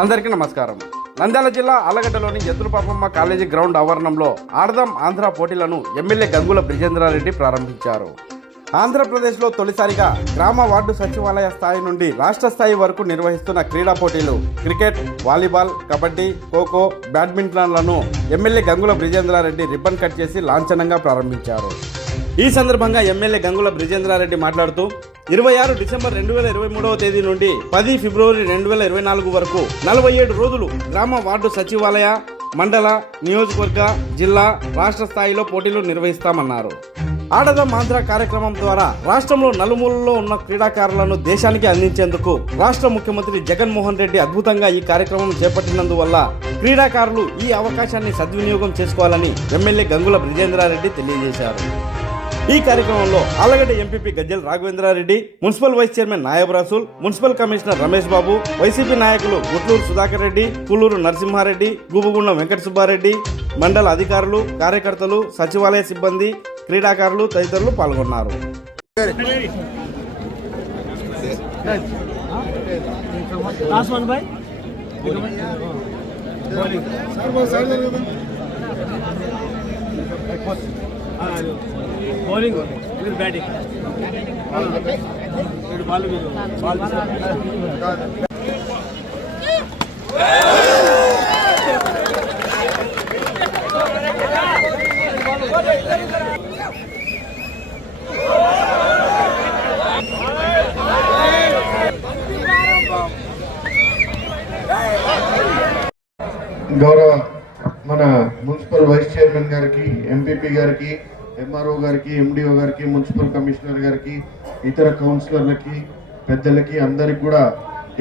అందరికీ నమస్కారం. నంద్యాల జిల్లా ఆలగడ్డలోని ఎద్దులపాపమ్మ కాలేజీ గ్రౌండ్ ఆవరణంలో ఆడదాం ఆంధ్ర పోటీలను ఎమ్మెల్యే గంగుల బ్రిజేంద్రారెడ్డి ప్రారంభించారు. ఆంధ్రప్రదేశ్లో తొలిసారిగా గ్రామ వార్డు సచివాలయ స్థాయి నుండి రాష్ట్ర స్థాయి వరకు నిర్వహిస్తున్న క్రీడా పోటీలు క్రికెట్, వాలీబాల్, కబడ్డీ, ఖోఖో, బ్యాడ్మింటన్లను MLA Gangula Brijendra Reddy ribbon cut చేసి లాంఛనంగా ప్రారంభించారు. ఈ సందర్భంగా ఎమ్మెల్యే గంగుల బ్రిజేంద్రారెడ్డి మాట్లాడుతూ 26 డిసెంబర్ 2023వ తేదీ నుండి 10 ఫిబ్రవరి 2024 వరకు 47 రోజులు గ్రామ వార్డు సచివాలయ, మండల, నియోజకవర్గ, జిల్లా, రాష్ట్ర స్థాయిలో పోటీలు నిర్వహిస్తామన్నారు. ఆడదాం ఆంధ్ర కార్యక్రమం ద్వారా రాష్ట్రంలో నలుమూలల్లో ఉన్న క్రీడాకారులను దేశానికి అందించేందుకు రాష్ట్ర ముఖ్యమంత్రి జగన్మోహన్ రెడ్డి అద్భుతంగా ఈ కార్యక్రమం చేపట్టినందువల్ల క్రీడాకారులు ఈ అవకాశాన్ని సద్వినియోగం చేసుకోవాలని ఎమ్మెల్యే గంగుల బ్రిజేంద్రారెడ్డి తెలియజేశారు. ఈ కార్యక్రమంలో Allagadda MPP Gajjala Raghavendra Reddy, municipal vice chairman Nayab Rasool, municipal commissioner Ramesh Babu, YCP నాయకులు గుట్లూరు సుధాకర్ రెడ్డి, కుల్లూరు నరసింహారెడ్డి, గుబుగుండం వెంకట సుబ్బారెడ్డి, మండల అధికారులు, కార్యకర్తలు, సచివాలయ సిబ్బంది, క్రీడాకారులు తదితరులు పాల్గొన్నారు. బౌలింగ్ మీరు బ్యాటింగ్ గౌరవ మన మున్సిపల్ వైస్ చైర్మన్ గారికి, ఎంపీపీ గారికి, ఎంఆర్ఓ గారికి, ఎండిఓ గారికి, మున్సిపల్ కమిషనర్ గారికి, ఇతర కౌన్సిలర్లకి, పెద్దలకి, అందరికి కూడా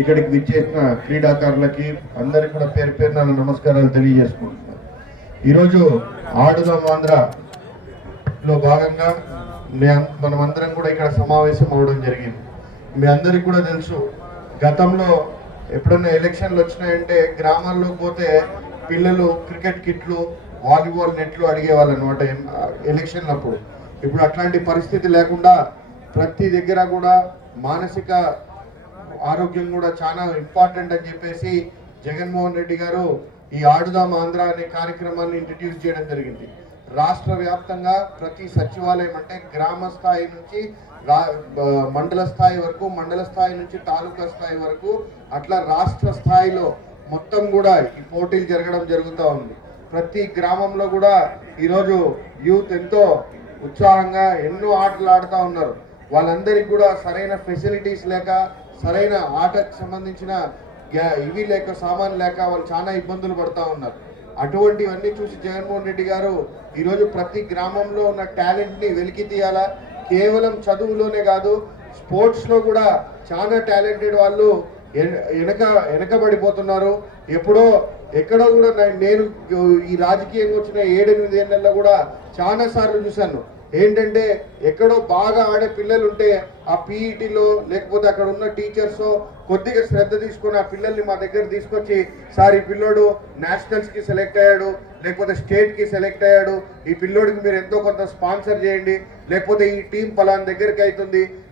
ఇక్కడికి విచ్చేసిన క్రీడాకారులకి అందరికి కూడా పేరు పేరున నమస్కారాలు తెలియజేసుకుంటున్నాను. ఈరోజు ఆడుదాం ఆంధ్రలో భాగంగా మనమందరం కూడా ఇక్కడ సమావేశం అవడం జరిగింది. మీ అందరికి కూడా తెలుసు, గతంలో ఎప్పుడన్నా ఎలక్షన్లు వచ్చినాయంటే గ్రామాల్లో పోతే పిల్లలు క్రికెట్ కిట్లు, వాలీబాల్ నెట్లు అడిగేవాళ్ళు అనమాట ఎలక్షన్లప్పుడు. ఇప్పుడు అట్లాంటి పరిస్థితి లేకుండా ప్రతి దగ్గర కూడా మానసిక ఆరోగ్యం కూడా చాలా ఇంపార్టెంట్ అని చెప్పేసి జగన్మోహన్ రెడ్డి గారు ఈ ఆడుదాం ఆంధ్ర అనే కార్యక్రమాన్ని ఇంట్రడ్యూస్ చేయడం జరిగింది. రాష్ట్ర వ్యాప్తంగా ప్రతి సచివాలయం అంటే గ్రామ స్థాయి నుంచి మండల స్థాయి వరకు, మండల స్థాయి నుంచి తాలూకా స్థాయి వరకు, అట్లా రాష్ట్ర స్థాయిలో మొత్తం కూడా ఈ పోటీలు జరగడం జరుగుతూ ఉంది. ప్రతి గ్రామంలో కూడా ఈరోజు యూత్ ఎంతో ఉత్సాహంగా ఎన్నో ఆటలు ఆడుతూ ఉన్నారు. వాళ్ళందరికీ కూడా సరైన ఫెసిలిటీస్ లేక, సరైన ఆటకు సంబంధించిన ఇవి లేక, సామాన్ లేక వాళ్ళు చాలా ఇబ్బందులు పడుతూ ఉన్నారు. అటువంటివన్నీ చూసి జగన్మోహన్ రెడ్డి గారు ఈరోజు ప్రతి గ్రామంలో ఉన్న టాలెంట్ని వెలికి తీయాలా. కేవలం కాదు, స్పోర్ట్స్లో కూడా చాలా టాలెంటెడ్ వాళ్ళు వెనకబడిపోతున్నారు. ఎక్కడో కూడా నేను ఈ రాజకీయంగా వచ్చిన 7-8 ఏళ్లలో కూడా చాలా సార్లు చూశాను. ఏంటంటే ఎక్కడో బాగా ఆడే పిల్లలు ఉంటే ఆ పీఈటీలో లేకపోతే అక్కడ ఉన్న టీచర్స్ కొద్దిగా శ్రద్ధ తీసుకొని ఆ పిల్లల్ని మా దగ్గర తీసుకొచ్చి, సార్ ఈ పిల్లోడు నేషనల్స్కి సెలెక్ట్ అయ్యాడు, లేకపోతే స్టేట్కి సెలెక్ట్ అయ్యాడు, ఈ పిల్లోడికి మీరు ఎంతో కొంత స్పాన్సర్ చేయండి, లేకపోతే ఈ టీం పలానా దగ్గరికి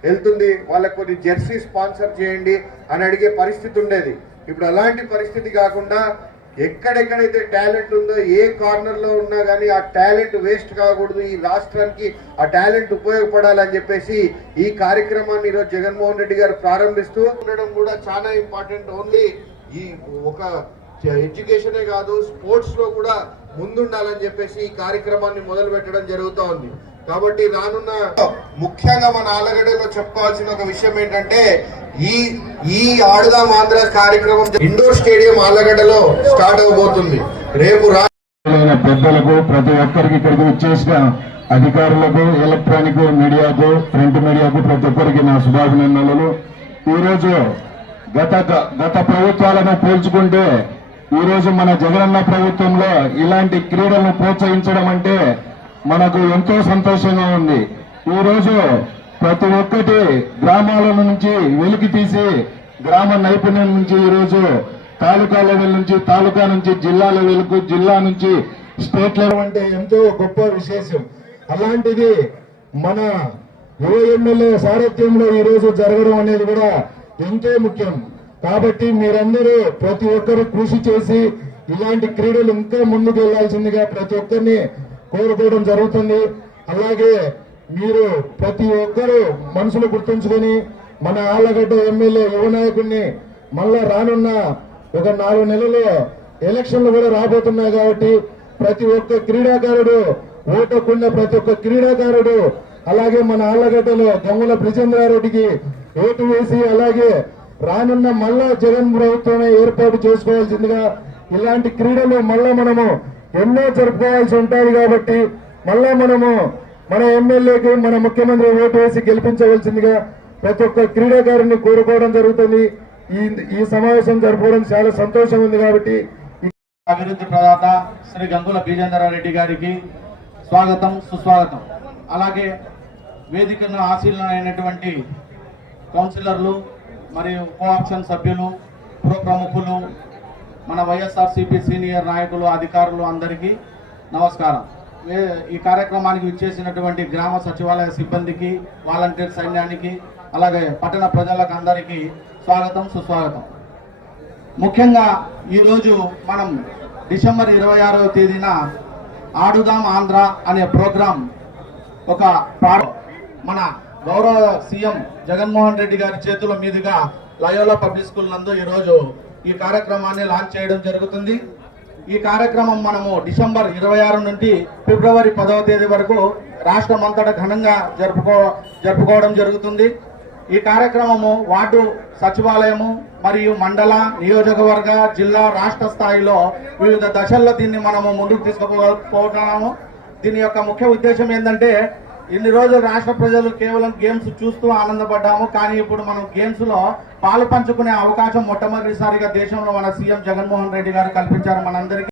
వెళ్తుంది, వాళ్ళకి కొన్ని జెర్సీ స్పాన్సర్ చేయండి అని అడిగే పరిస్థితి ఉండేది. ఇప్పుడు అలాంటి పరిస్థితి కాకుండా ఎక్కడెక్కడైతే టాలెంట్ ఉందో, ఏ కార్నర్లో ఉన్నా కానీ ఆ టాలెంట్ వేస్ట్ కాకూడదు, ఈ రాష్ట్రానికి ఆ టాలెంట్ ఉపయోగపడాలని చెప్పేసి ఈ కార్యక్రమాన్ని ఈరోజు జగన్మోహన్ రెడ్డి గారు ప్రారంభిస్తూ ఉండడం కూడా చాలా ఇంపార్టెంట్. ఓన్లీ ఈ ఒక ఎడ్యుకేషనే కాదు, స్పోర్ట్స్ లో కూడా ముందుండాలని చెప్పేసి ఈ కార్యక్రమాన్ని మొదలు పెట్టడం జరుగుతూ ఉంది. కాబట్టి రానున్న ముఖ్యంగా మన ఆలగడ్డలో చెప్పుకోవాల్సిన ఒక విషయం ఏంటంటే, ఈ ఆడుదాం ఆంధ్ర కార్యక్రమం ఇండోర్ స్టేడియం ఆలగడ్డలో స్టార్ట్ అవబోతుంది రేపు. పెద్దలకు, ప్రతి ఒక్కరికి ఇక్కడికి వచ్చేసిన అధికారులకు, ఎలక్ట్రానిక్ మీడియాకు, ప్రింట్ మీడియాకు ప్రతి ఒక్కరికి నా శుభాభినందనలు. ఈరోజు గత ప్రభుత్వాలను పోల్చుకుంటే ఈరోజు మన జగనన్న ప్రభుత్వంలో ఇలాంటి క్రీడలను ప్రోత్సహించడం అంటే మనకు ఎంతో సంతోషంగా ఉంది. ఈరోజు ప్రతి ఒక్కటి గ్రామాల నుంచి వెలికి తీసి, గ్రామ నైపుణ్యం నుంచి ఈరోజు తాలూకా లెవెల్ నుంచి, తాలూకా నుంచి జిల్లా లెవెల్కు, జిల్లా నుంచి స్టేట్ లెవెల్ అంటే ఎంతో గొప్ప విశేషం. అలాంటిది మన యువ ఎమ్మెల్యే సారథ్యంలో ఈరోజు జరగడం అనేది కూడా ఎంతో ముఖ్యం. కాబట్టి మీరందరూ ప్రతి ఒక్కరు కృషి చేసి ఇలాంటి క్రీడలు ఇంకా ముందుకు వెళ్లాల్సిందిగా ప్రతి ఒక్కరిని కోరుకోవడం జరుగుతుంది. అలాగే మీరు ప్రతి ఒక్కరూ మనసులో గుర్తుంచుకొని మన ఆళ్లగడ్డ ఎమ్మెల్యే యువ నాయకుడిని మళ్ళా రానున్న ఒక 4 నెలల్లో ఎలక్షన్లు కూడా రాబోతున్నాయి కాబట్టి ప్రతి ఒక్క క్రీడాకారుడు ఓటకున్న ప్రతి ఒక్క క్రీడాకారుడు అలాగే మన ఆళ్లగడ్డలో గంగుల బ్రిజేంద్రారెడ్డికి ఓటు వేసి అలాగే రానున్న మళ్ళా జగన్ ప్రభుత్వమే ఏర్పాటు చేసుకోవాల్సిందిగా ఇలాంటి క్రీడలు మళ్ళా మనము ఎన్నో జరుపుకోవాల్సి ఉంటుంది కాబట్టి మళ్ళా మనము మన ఎమ్మెల్యేకి మన ముఖ్యమంత్రి ఓటు వేసి గెలిపించవలసిందిగా ప్రతి ఒక్క క్రీడాకారుని కోరుకోవడం జరుగుతుంది. ఈ సమావేశం జరుపుకోవడం చాలా సంతోషం ఉంది కాబట్టి అభివృద్ధి ప్రదాత శ్రీ గంగుల బ్రిజేంద్రారెడ్డి గారికి స్వాగతం సుస్వాగతం. అలాగే వేదికను ఆశీలైనటువంటి కౌన్సిలర్లు మరియు కోఆప్షన్ సభ్యులు ప్రముఖులు మన వైఎస్ఆర్సీపీ సీనియర్ నాయకులు అధికారులు అందరికీ నమస్కారం. ఈ కార్యక్రమానికి విచ్చేసినటువంటి గ్రామ సచివాలయ సిబ్బందికి వాలంటీర్ సైన్యానికి అలాగే పట్టణ ప్రజలకు అందరికీ స్వాగతం సుస్వాగతం. ముఖ్యంగా ఈరోజు మనం డిసెంబర్ 26వ తేదీన ఆడుదాం ఆంధ్ర అనే ప్రోగ్రాం ఒక మన గౌరవ సీఎం జగన్మోహన్ రెడ్డి గారి చేతుల మీదుగా లయోలా పబ్లిక్ స్కూల్ నందు ఈరోజు ఈ కార్యక్రమాన్ని లాంచ్ చేయడం జరుగుతుంది. ఈ కార్యక్రమం మనము డిసెంబర్ 26 నుండి ఫిబ్రవరి 10వ తేదీ వరకు రాష్ట్రమంతటా ఘనంగా జరుపుకోవడం జరుగుతుంది. ఈ కార్యక్రమము వార్డు సచివాలయము మరియు మండల నియోజకవర్గ జిల్లా రాష్ట్ర స్థాయిలో వివిధ దశల్లో దీన్ని మనము ముందుకు తీసుకుపోతున్నాము. దీని యొక్క ముఖ్య ఉద్దేశం ఏంటంటే ఇన్ని రోజులు రాష్ట్ర ప్రజలు కేవలం గేమ్స్ చూస్తూ ఆనందపడ్డాము. కానీ ఇప్పుడు మనం గేమ్స్ లో పాలు పంచుకునే అవకాశం మొట్టమొదటిసారిగా దేశంలో మన సీఎం జగన్మోహన్ రెడ్డి గారు కల్పించారు మనందరికీ.